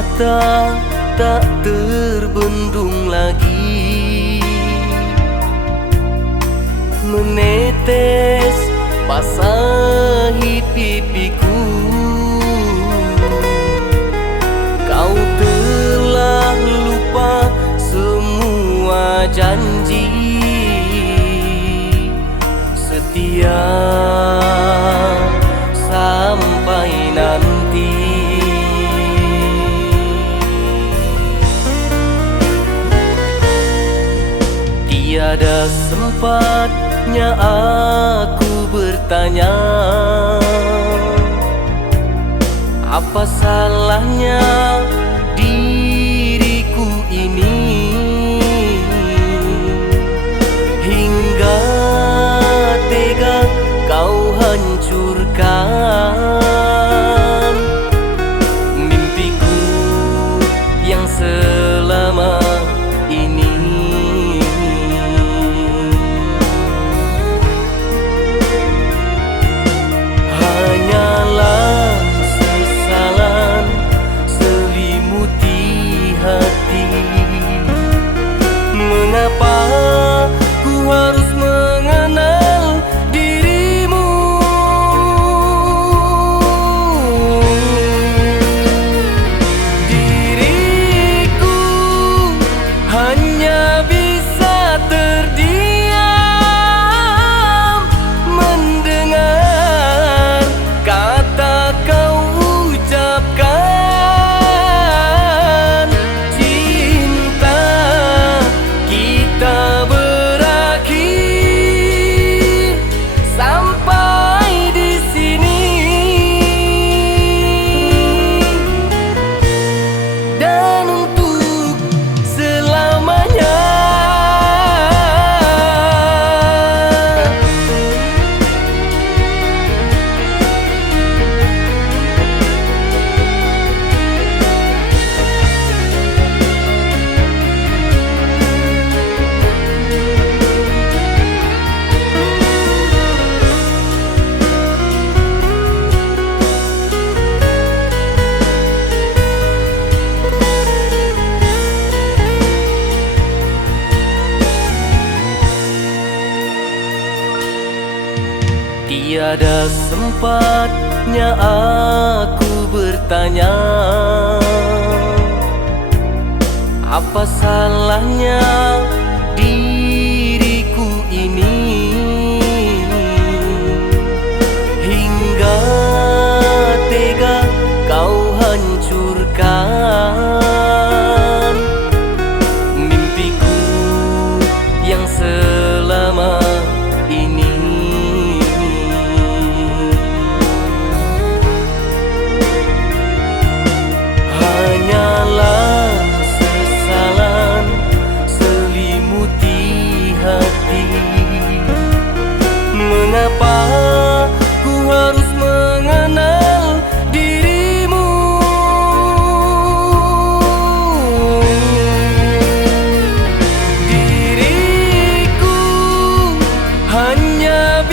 mata tak terbendung lagi, menetes basahi pipiku. Kau telah lupa semua janji setia sampai nanti. Tiada sempatnya aku bertanya, apa salahnya diriku ini, hingga tega kau hancurkan mimpiku yang selama ini. Hanyalah sesalan selimuti hati. Mengapa ku harus mengenal dirimu? Diriku hanya bisa terdiam mendengar kata kau ucapkan. Cinta kita berakhir sampai di sini, dan untuk selamanya. Tiada sempatnya aku bertanya, apa salahnya diriku ini, hingga tega kau hancurkan mimpiku yang selama ini. Hanyalah sesalan selimuti hati. Mengapa ku harus mengenal dirimu? Diriku hanya